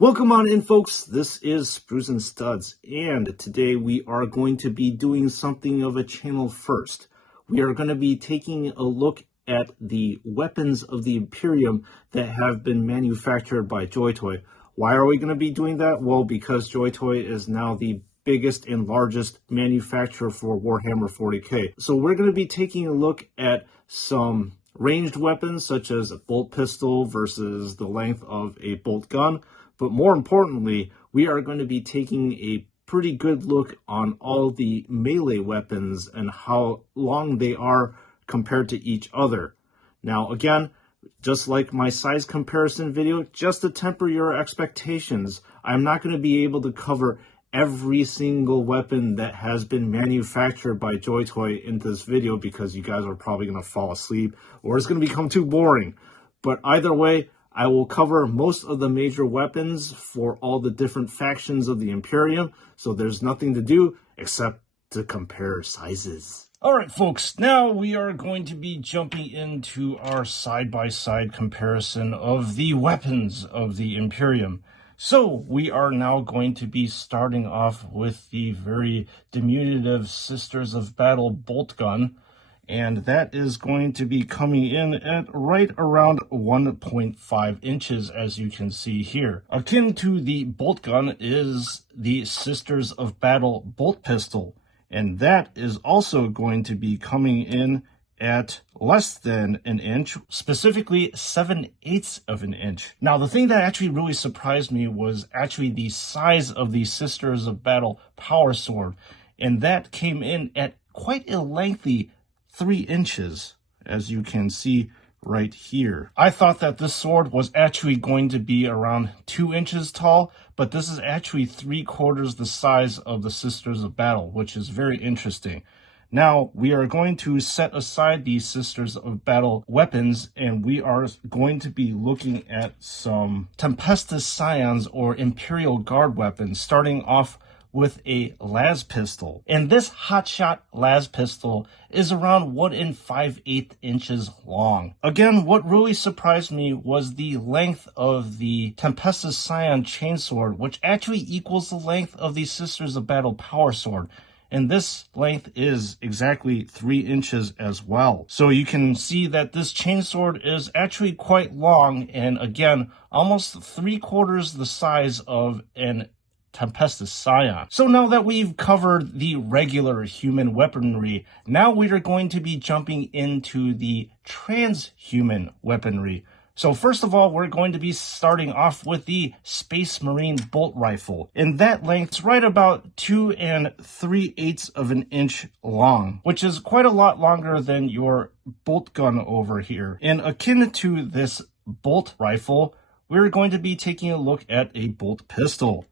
Welcome on in, folks. This is Sprues and Studs, and today we are going to be doing something of a channel first. We are going to be taking a look at the weapons of the Imperium that have been manufactured by JoyToy. Why are we going to be doing that? Well, because JoyToy is now the biggest and largest manufacturer for Warhammer 40K. So we're going to be taking a look at some ranged weapons, such as a bolt pistol versus the length of a bolt gun. But more importantly, we are going to be taking a pretty good look on all the melee weapons and how long they are compared to each other. Now, again, just like my size comparison video, just to temper your expectations, I'm not going to be able to cover every single weapon that has been manufactured by JoyToy in this video because you guys are probably going to fall asleep or it's going to become too boring. But either way, I will cover most of the major weapons for all the different factions of the Imperium, so there's nothing to do except to compare sizes. Alright folks, now we are going to be jumping into our side-by-side comparison of the weapons of the Imperium. So we are now going to be starting off with the very diminutive Sisters of Battle bolt gun. And that is going to be coming in at right around 1.5 inches, as you can see here. Akin to the bolt gun is the Sisters of Battle bolt pistol. And that is also going to be coming in at less than an inch, specifically 7/8 of an inch. Now, the thing that actually really surprised me was actually the size of the Sisters of Battle power sword. And that came in at quite a lengthy 3 inches, as you can see right here. I thought that this sword was actually going to be around 2 inches tall, but this is actually 3/4 the size of the Sisters of Battle, which is very interesting. Now, we are going to set aside these Sisters of Battle weapons, and we are going to be looking at some Tempestus Cyans or Imperial Guard weapons, starting off with a las pistol. And this hotshot las pistol is around 1 5/8 inches long. Again, what really surprised me was the length of the Tempestus Cyan chainsword, which actually equals the length of the Sisters of Battle power sword. And this length is exactly 3 inches as well. So you can see that this chainsword is actually quite long, and again, almost 3/4 the size of an Tempestus Cyan. So now that we've covered the regular human weaponry, now we are going to be jumping into the transhuman weaponry. So first of all, we're going to be starting off with the Space Marine bolt rifle. And that length's right about 2 3/8 of an inch long, which is quite a lot longer than your bolt gun over here. And akin to this bolt rifle, we're going to be taking a look at a bolt pistol.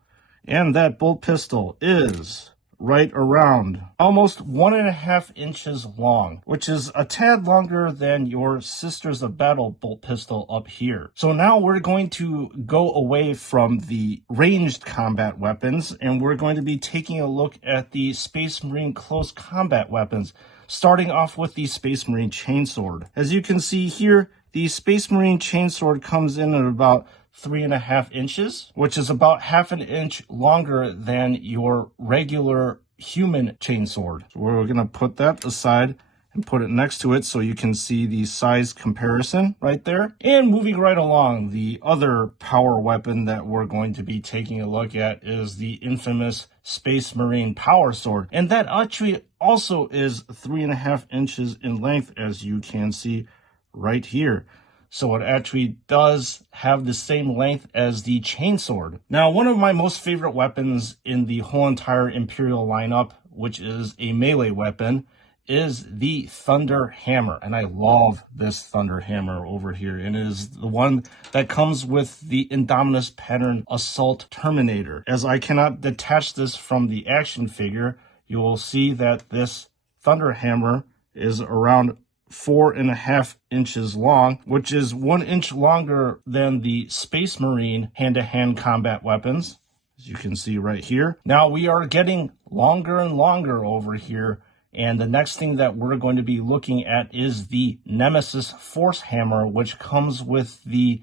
And that bolt pistol is right around almost 1.5 inches long, which is a tad longer than your Sisters of Battle bolt pistol up here. So now we're going to go away from the ranged combat weapons, and we're going to be taking a look at the Space Marine close combat weapons, starting off with the Space Marine chainsword. As you can see here, the Space Marine chainsword comes in at about 3.5 inches, which is about 1/2 inch longer than your regular human chainsword. So we're going to put that aside and put it next to it so you can see the size comparison right there. And moving right along, the other power weapon that we're going to be taking a look at is the infamous Space Marine power sword. And that actually also is 3.5 inches in length, as you can see right here. So it actually does have the same length as the chainsword. Now, one of my most favorite weapons in the whole entire Imperial lineup, which is a melee weapon, is the Thunder Hammer. And I love this Thunder Hammer over here. And it is the one that comes with the Indominus pattern Assault Terminator. As I cannot detach this from the action figure, you will see that this Thunder Hammer is around 4.5 inches long, which is 1 inch longer than the Space Marine hand-to-hand combat weapons, as you can see right here. Now we are getting longer and longer over here, and the next thing that we're going to be looking at is the Nemesis Force Hammer, which comes with the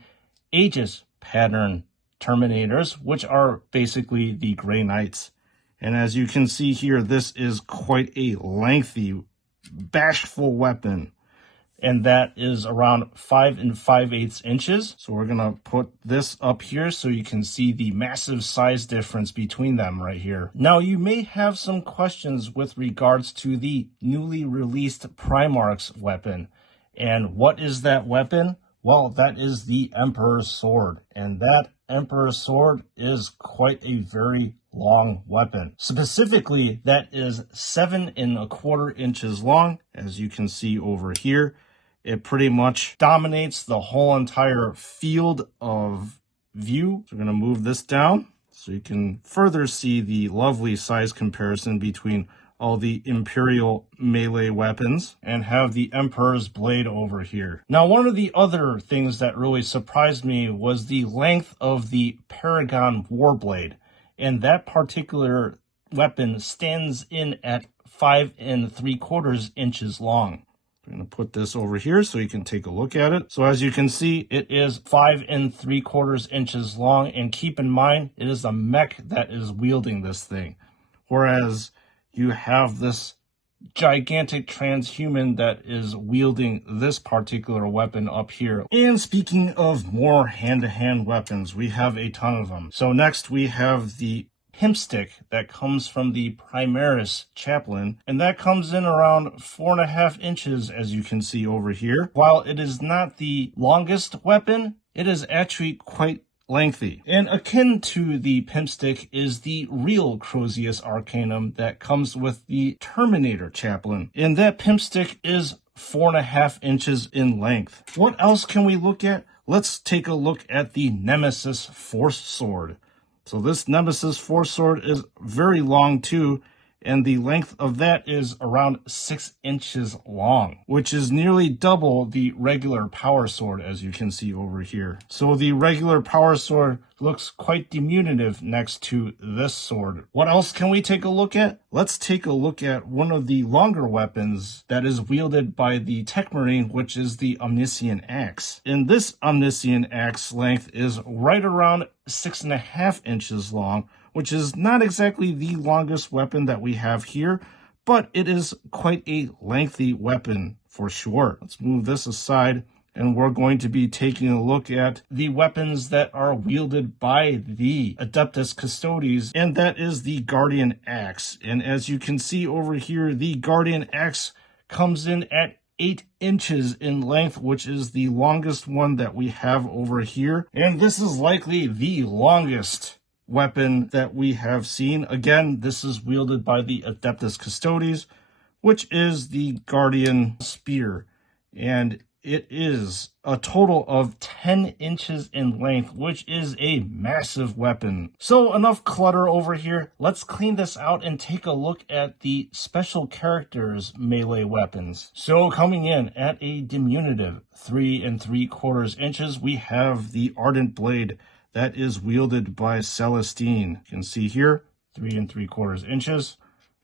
Aegis pattern Terminators, which are basically the Grey Knights. And as you can see here, this is quite a lengthy, bashful weapon. And that is around 5 5/8 inches. So we're gonna put this up here so you can see the massive size difference between them right here. Now you may have some questions with regards to the newly released Primarch's weapon. And what is that weapon? Well, that is the Emperor's Sword. And that Emperor's Sword is quite a very long weapon. Specifically, that is 7 1/4 inches long, as you can see over here. It pretty much dominates the whole entire field of view. So we're going to move this down so you can further see the lovely size comparison between all the Imperial melee weapons and have the Emperor's Blade over here. Now, one of the other things that really surprised me was the length of the Paragon Warblade. And that particular weapon stands in at 5 3/4 inches long. I'm going to put this over here so you can take a look at it. So as you can see, it is 5 3/4 inches long. And keep in mind, it is a mech that is wielding this thing. Whereas you have this gigantic transhuman that is wielding this particular weapon up here. And speaking of more hand-to-hand weapons, we have a ton of them. So next we have the Hemp stick that comes from the Primaris Chaplain, and that comes in around 4 1/2 inches, as you can see over here. While it is not the longest weapon, it is actually quite lengthy. And akin to the Pimp Stick is the real Crozius Arcanum that comes with the Terminator Chaplain, and that Pimp Stick is 4 1/2 inches in length. What else can we look at? Let's take a look at the Nemesis Force Sword. So this Nemesis Force Sword is very long too, and the length of that is around 6 inches long, which is nearly double the regular Power Sword, as you can see over here. So the regular Power Sword looks quite diminutive next to this sword. What else can we take a look at? Let's take a look at one of the longer weapons that is wielded by the Tech Marine, which is the Omnisian X. And this Omnisian X length is right around 6 1/2 inches long, which is not exactly the longest weapon that we have here, but it is quite a lengthy weapon for sure. Let's move this aside, and we're going to be taking a look at the weapons that are wielded by the Adeptus Custodes, and that is the Guardian Axe. And as you can see over here, the Guardian Axe comes in at 8 inches in length, which is the longest one that we have over here. And this is likely the longest weapon that we have seen. Again, this is wielded by the Adeptus Custodes, which is the Guardian Spear. And it is a total of 10 inches in length, which is a massive weapon. So enough clutter over here. Let's clean this out and take a look at the special characters melee weapons. So coming in at a diminutive 3 3/4 inches, we have the Ardent Blade that is wielded by Celestine. You can see here, 3 3/4 inches.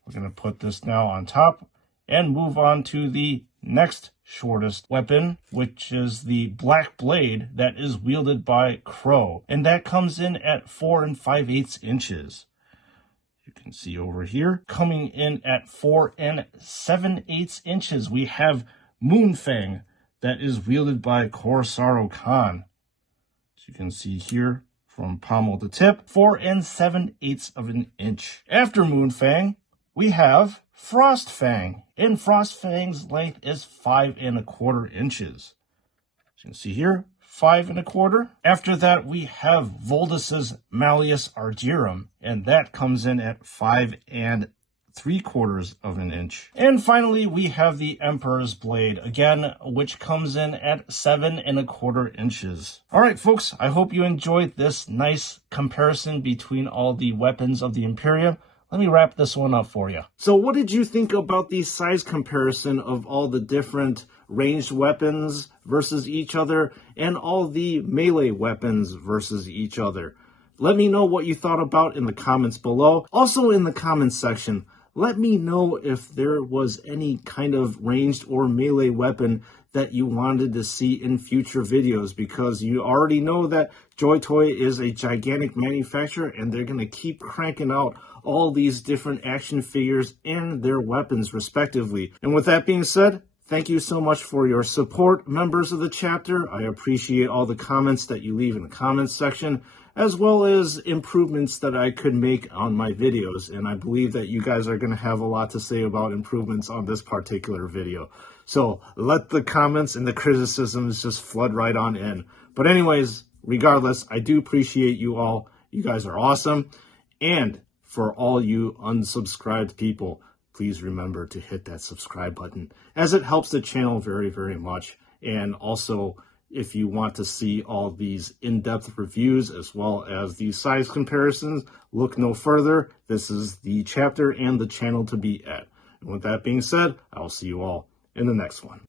We're going to put this now on top and move on to the next shortest weapon, which is the Black Blade that is wielded by Crow, and that comes in at 4 5/8 inches. You can see over here, coming in at 4 7/8 inches, we have Fang that is wielded by Corsairo Khan. As you can see here, from pommel to tip, 4 7/8 of an inch. After Fang, we have Frost Fang, and Frost Fang's length is 5 1/4 inches. As you can see here, 5 1/4. After that, we have Voltas's Malleus Argyrum, and that comes in at 5 3/4 of an inch. And finally, we have the Emperor's Blade, again, which comes in at 7 1/4 inches. All right, folks, I hope you enjoyed this nice comparison between all the weapons of the Imperium. Let me wrap this one up for you. So what did you think about the size comparison of all the different ranged weapons versus each other and all the melee weapons versus each other? Let me know what you thought about in the comments below. Also in the comments section, let me know if there was any kind of ranged or melee weapon that you wanted to see in future videos, because you already know that JoyToy is a gigantic manufacturer and they're going to keep cranking out all these different action figures and their weapons respectively. And with that being said, thank you so much for your support, members of the chapter. I appreciate all the comments that you leave in the comments section, as well as improvements that I could make on my videos. And I believe that you guys are going to have a lot to say about improvements on this particular video. So let the comments and the criticisms just flood right on in. But anyways, regardless, I do appreciate you all. You guys are awesome. And for all you unsubscribed people, please remember to hit that subscribe button, as it helps the channel very, very much. And also, if you want to see all these in-depth reviews as well as these size comparisons, look no further. This is the chapter and the channel to be at. And with that being said, I'll see you all in the next one.